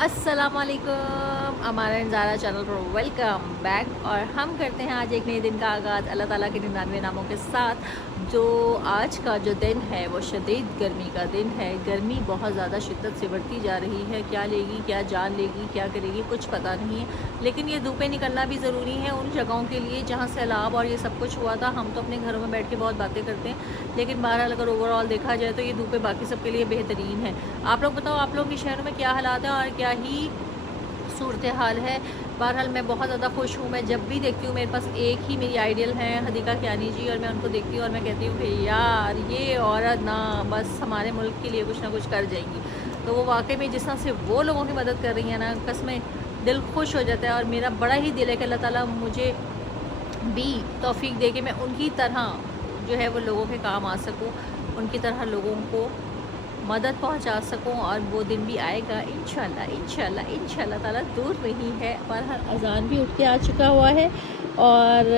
अस्सलामुअलैकुम, हमारे नज़ारा चैनल पर वेलकम बैक। और हम करते हैं आज एक नए दिन का आगाज़ अल्लाह ताला के 99 नामों के साथ। जो आज का जो दिन है वो शदीद गर्मी का दिन है। गर्मी बहुत ज़्यादा शिद्दत से बढ़ती जा रही है। क्या लेगी, क्या जान लेगी, क्या करेगी, कुछ पता नहीं है। लेकिन ये धूपें निकलना भी ज़रूरी है उन जगहों के लिए जहाँ सैलाब और ये सब कुछ हुआ था। हम तो अपने घरों में बैठ के बहुत बातें करते हैं, लेकिन बहरहाल अगर ओवरऑल देखा जाए तो ये धूपें बाकी सब के लिए बेहतरीन है। आप लोग बताओ, आप लोग के शहरों में क्या हालात हैं और क्या ही सूरत हाल है। बहरहाल मैं बहुत ज़्यादा खुश हूँ। मैं जब भी देखती हूँ, मेरे पास एक ही मेरी आइडियल है हदीका कियानी जी, और मैं उनको देखती हूँ और मैं कहती हूँ कि यार ये औरत ना बस हमारे मुल्क के लिए कुछ ना कुछ कर जाएंगी। तो वो वाकई में जिस तरह से वो लोगों की मदद कर रही है ना, कसमें दिल खुश हो जाता है। और मेरा बड़ा ही दिल है कि अल्लाह ताला मुझे भी तौफीक दे के मैं उनकी तरह जो है वो लोगों के काम आ सकूँ, उनकी तरह लोगों को मदद पहुंचा सकूं। और वो दिन भी आएगा इंशाल्लाह इंशाल्लाह इंशाल्लाह ताला, दूर नहीं है। और हर अजान भी उठ के आ चुका हुआ है। और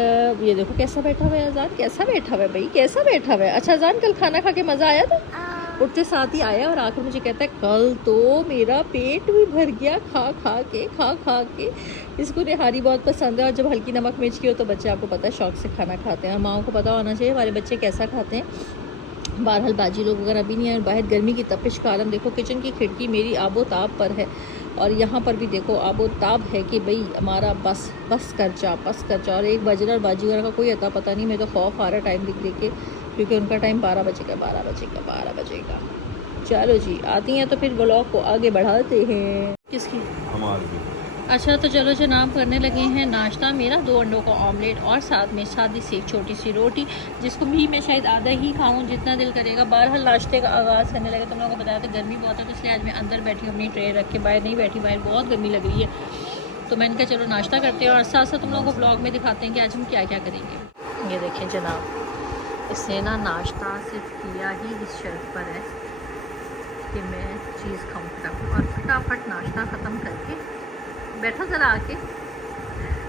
ये देखो कैसा बैठा हुआ है अजान, कैसा बैठा हुआ है भाई, कैसा बैठा हुआ है। अच्छा अजान, कल खाना खा के मज़ा आया था? उठते साथ ही आया और आकर मुझे कहता है कल तो मेरा पेट भी भर गया खा खा के। इसको निहारी बहुत पसंद है, और जब हल्की नमक मिर्च की हो तो बच्चे, आपको पता है, शौक से खाना खाते हैं। और माओ को पता होना चाहिए हमारे बच्चे कैसा खाते हैं। बहरहाल बाजी लोग अगर अभी नहीं आए, बाहर गर्मी की तपिश का आलम देखो। किचन की खिड़की मेरी आबो ताब पर है, और यहाँ पर भी देखो आबो ताब है कि भाई हमारा बस बस कर जा, बस कर जा। और 1 बज रहा और बाजीगर का कोई अता पता नहीं। मेरे तो खौफ आ रहा है टाइम देख के, क्योंकि उनका टाइम 12 बजेगा 12 बजेगा 12 बजेगा। चलो जी, आती हैं तो फिर व्लॉग को आगे बढ़ाते हैं। किसकी? हमारी। अच्छा तो चलो जनाब, करने लगे हैं नाश्ता। मेरा 2 अंडों का ऑमलेट और साथ में सादी सी एक छोटी सी रोटी, जिसको भी मैं शायद आधा ही खाऊं, जितना दिल करेगा। बहरहाल नाश्ते का आगाज़ करने लगे। तुम लोगों को बताया था गर्मी बहुत है, तो इसलिए आज मैं अंदर बैठी हूँ अपनी ट्रे रख के, बाहर नहीं बैठी। बाहर बहुत गर्मी लग रही है, तो मैंने कहा चलो नाश्ता करते हैं और साथ साथ तुम लोगों को ब्लॉग में दिखाते हैं कि आज हम क्या क्या करेंगे। ये देखें जनाब, इसने ना नाश्ता सिर्फ किया ही इस शर्त पर है कि मैं चीज़ खाऊँ फटाफट, और फटाफट नाश्ता ख़त्म करके बैठो ज़रा आके।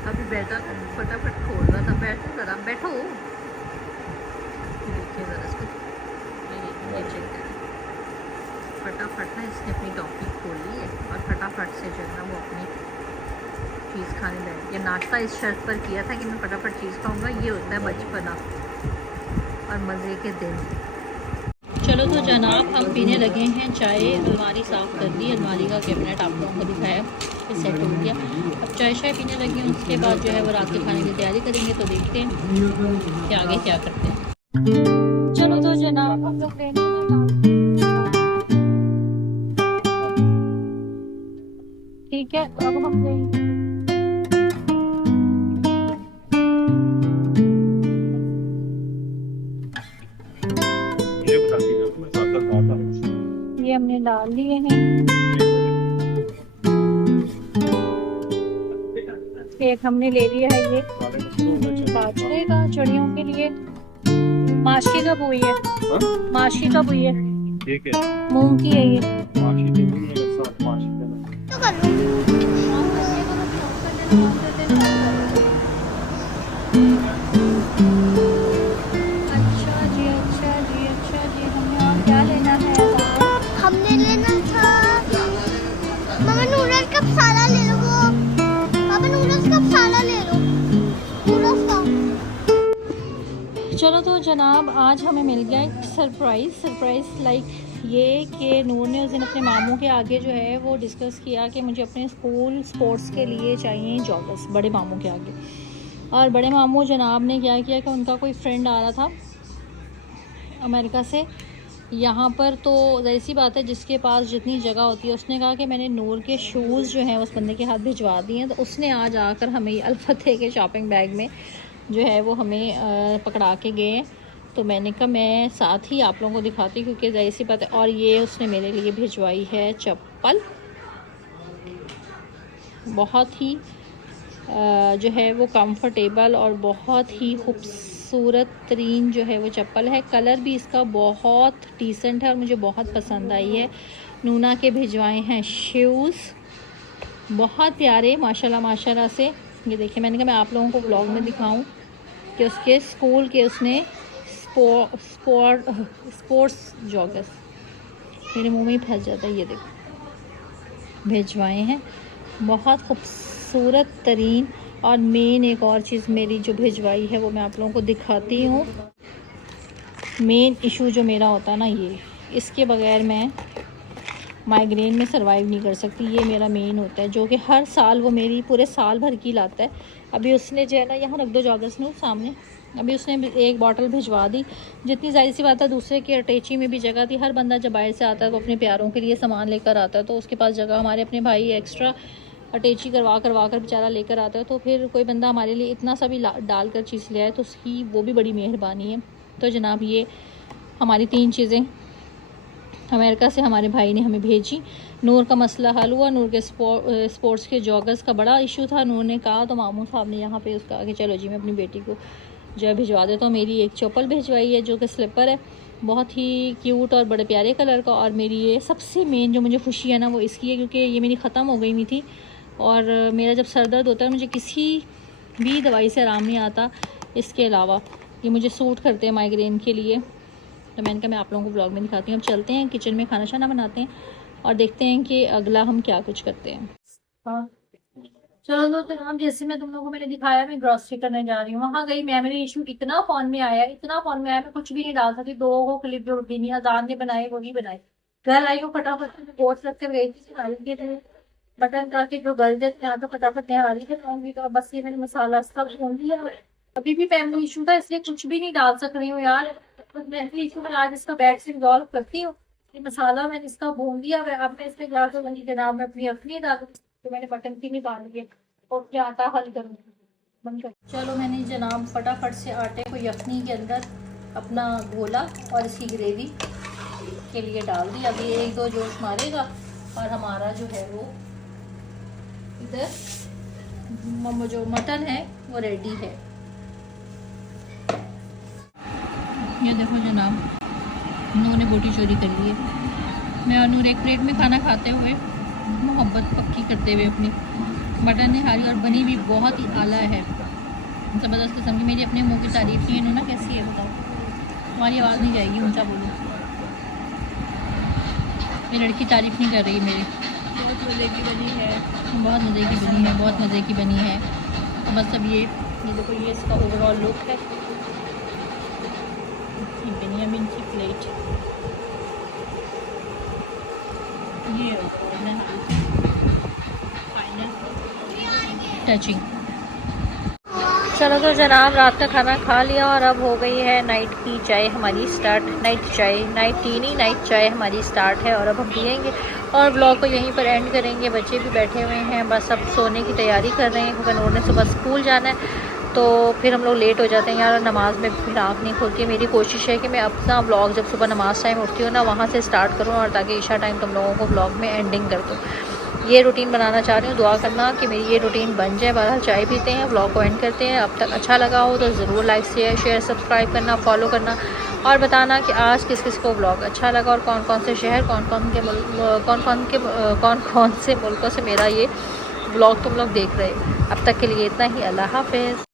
अभी बैठा, फटाफट खोल रहा था। बैठो ज़रा, बैठो। देखिए ज़रा इसको, ये चेक करें। फटाफट ना इसने अपनी टॉफी खोल ली है और फटाफट से जो है ना वो अपनी चीज़ खाने बैठ गया। नाश्ता इस शर्त पर किया था कि मैं फटाफट चीज़ खाऊंगा। ये होता है बचपना और मज़े के दिन। चलो तो जनाब, हम पीने लगे हैं चाय। अलमारी साफ़ कर दी, अलमारी का कैबिनेट आप लोगों को दिखाया, सेट हो गया। अब चाय पीने लगे हैं, उसके बाद जो है वो रात के खाने की तैयारी करेंगे। तो देखते हैं कि आगे क्या करते हैं। चलो तो जनाब, हम लोग ठीक है, अब हम जाएंगे। ये हमने डाल लिए हैं। एक हमने ले लिया है ये बाजरे का, चिड़ियों के लिए। माशी का बुई है, माशी का बुई है, मूंग की है ये। अच्छा जी, अच्छा जी, अच्छा जी। हमने और क्या लेना है? हमने लेना था मामा नूडल्स का सारा ले लो। वो पापा नूडल्स का सारा ले लो, नूडल्स का। चलो तो जनाब, आज हमें मिल गया एक सरप्राइज़ लाइक ये कि नूर ने उस दिन अपने मामू के आगे जो है वो डिस्कस किया कि मुझे अपने स्कूल स्पोर्ट्स के लिए चाहिए जॉगर्स, बड़े मामू के आगे। और बड़े मामू जनाब ने क्या किया कि उनका कोई फ्रेंड आ रहा था अमेरिका से यहाँ पर, तो ज़ाहिर सी बात है जिसके पास जितनी जगह होती है। उसने कहा कि मैंने नूर के शूज़ जो हैं उस बंदे के हाथ भिजवा दिए हैं। तो उसने आज आकर हमें अल-फतेह के शॉपिंग बैग में जो है वो हमें पकड़ा के गए। तो मैंने कहा मैं साथ ही आप लोगों को दिखाती, क्योंकि ज़ाहिर सी बात है। और ये उसने मेरे लिए भिजवाई है चप्पल, बहुत ही जो है वो कंफर्टेबल और बहुत ही खूबसूरत तरीन जो है वो चप्पल है। कलर भी इसका बहुत डिसेंट है और मुझे बहुत पसंद आई है। नूना के भिजवाए हैं शूज़, बहुत प्यारे माशाल्लाह माशाल्लाह से। ये देखिए, मैंने कहा मैं आप लोगों को व्लॉग में दिखाऊं कि उसके स्कूल के उसने स्पोर्ट्स जॉगर्स, मेरे मुंह में ही फंस जाता है। ये देखो, भिजवाए हैं, बहुत खूबसूरत तरीन। और मेन एक और चीज़ मेरी जो भिजवाई है वो मैं आप लोगों को दिखाती हूँ। मेन इशू जो मेरा होता है ना, ये इसके बगैर मैं माइग्रेन में सरवाइव नहीं कर सकती। ये मेरा मेन होता है, जो कि हर साल वो मेरी पूरे साल भर की लाता है। अभी उसने जो है ना, यहाँ रख दो जॉगर्स में सामने, अभी उसने एक बॉटल भिजवा दी। जितनी जाहिर सी बात है, दूसरे की अटैची में भी जगह थी। हर बंदा जब बाहर से आता है वो अपने प्यारों के लिए सामान लेकर आता है, तो उसके पास जगह, हमारे अपने भाई एक्स्ट्रा अटैची करवा कर बेचारा लेकर आता है। तो फिर कोई बंदा हमारे लिए इतना सा भी डाल कर चीज़ ले आए तो उसकी वो भी बड़ी मेहरबानी है। तो जनाब ये हमारी 3 चीज़ें अमेरिका से हमारे भाई ने हमें भेजी। नूर का मसला हल हुआ। नूर के स्पोर्ट्स के जॉगर्स का बड़ा इशू था। नूर ने कहा तो मामू साहब ने यहाँ पे उसका आगे, चलो जी मैं अपनी बेटी को जो है भिजवा देता हूँ। मेरी एक चप्पल भिजवाई है जो कि स्लीपर है, बहुत ही क्यूट और बड़े प्यारे कलर का। और मेरी ये सबसे मेन जो मुझे खुशी है ना वो इसकी है, क्योंकि ये मेरी ख़त्म हो गई हुई थी। और मेरा जब सर दर्द होता है मुझे किसी भी दवाई से आराम नहीं आता, इसके अलावा ये मुझे सूट करते हैं माइग्रेन के लिए। तो मैंने कहा मैं आप लोगों को ब्लॉग में दिखाती हूँ। अब चलते हैं किचन में, खाना शाना बनाते हैं और देखते हैं कि अगला हम क्या कुछ करते हैं। हाँ चलो तो हम, जैसे मैं तुम लोगों को मैंने दिखाया, मैं ग्रॉसरी करने जा रही हूँ। वहाँ गई मैं, मेरे इशू इतना फोन में आया, मैं कुछ भी नहीं डाल सकती। 2 क्लिप जो बिनी आजाद ने बनाई वही बनाई। घर आई हूँ फटाफट से, गोश्त रख कर गई थी, बटन करके जो गल देते हैं तो फटाफट निहारी थे। बस ये मैंने मसाला सब भून दिया। अभी भी फैमिली इशू था इसलिए कुछ भी नहीं डाल सक रही हूँ यार। फैमिली इशू में आज इसका बैग से रिजॉल्व करती हूँ। ये मसाला मैंने इसका भून दिया है। अब मैं इसमें जाकर बनी जनाब में अपनी अखनी डालूँ, तो मैंने बटन की निकाल लिए और क्या आटा हल करूँगी बनकर। चलो मैंने जनाब फटाफट से आटे को यखनी के अंदर अपना घोला और इसकी ग्रेवी के लिए डाल दी। अभी 1-2 जोश मारेगा और हमारा जो है वो इधर जो मटन है वो रेडी है। ये देखो जनाब, नूर ने बोटी चोरी कर ली है। मैं और नूर एक प्लेट में खाना खाते हुए, मोहब्बत पक्की करते हुए अपनी मटन निहारी, और बनी भी बहुत ही आला है, ज़बरदस्त किस्म की। मेरी अपने मुंह की तारीफ़ की है ना, कैसी है बताओ? तुम्हारी आवाज़ नहीं जाएगी, ऊंचा बोलो। ये लड़की तारीफ़ नहीं कर रही मेरी। बहुत मज़े की बनी है, बहुत मज़े की बनी है, बहुत मज़े की बनी है। तो बस अब ये देखो, ये इसका ओवरऑल लुक है। बेनियामिन की प्लेट ये फाइनल टचिंग। चलो तो जनाब रात का खाना खा लिया और अब हो गई है नाइट की चाय हमारी स्टार्ट। नाइट टी नहीं, नाइट चाय हमारी स्टार्ट है और अब हम पियेंगे और ब्लॉग को यहीं पर एंड करेंगे। बच्चे भी बैठे हुए हैं, बस अब सोने की तैयारी कर रहे हैं क्योंकि नूर ने सुबह स्कूल जाना है। तो फिर हम लोग लेट हो जाते हैं यार, नमाज़ में फिर आँख नहीं खुलती। मेरी कोशिश है कि मैं अपना ब्लॉग जब सुबह नमाज़ टाइम उठती हूँ ना, वहाँ से स्टार्ट करूँ और ताकि ईशा टाइम तुम लोगों को ब्लॉग में एंडिंग कर दूँ। ये रूटीन बनाना चाह रही हूँ, दुआ करना कि मेरी ये रूटीन बन जाए। बहरहाल चाय पीते हैं, ब्लॉग को एंड करते हैं। अब तक अच्छा लगा हो तो ज़रूर लाइक शेयर सब्सक्राइब करना, फॉलो करना और बताना कि आज किस किस को ब्लॉग अच्छा लगा और कौन कौन से शहर, कौन कौन से मुल्कों से मेरा ये ब्लॉग तुम लोग देख रहे। अब तक के लिए इतना ही। अल्लाह हाफ़िज़।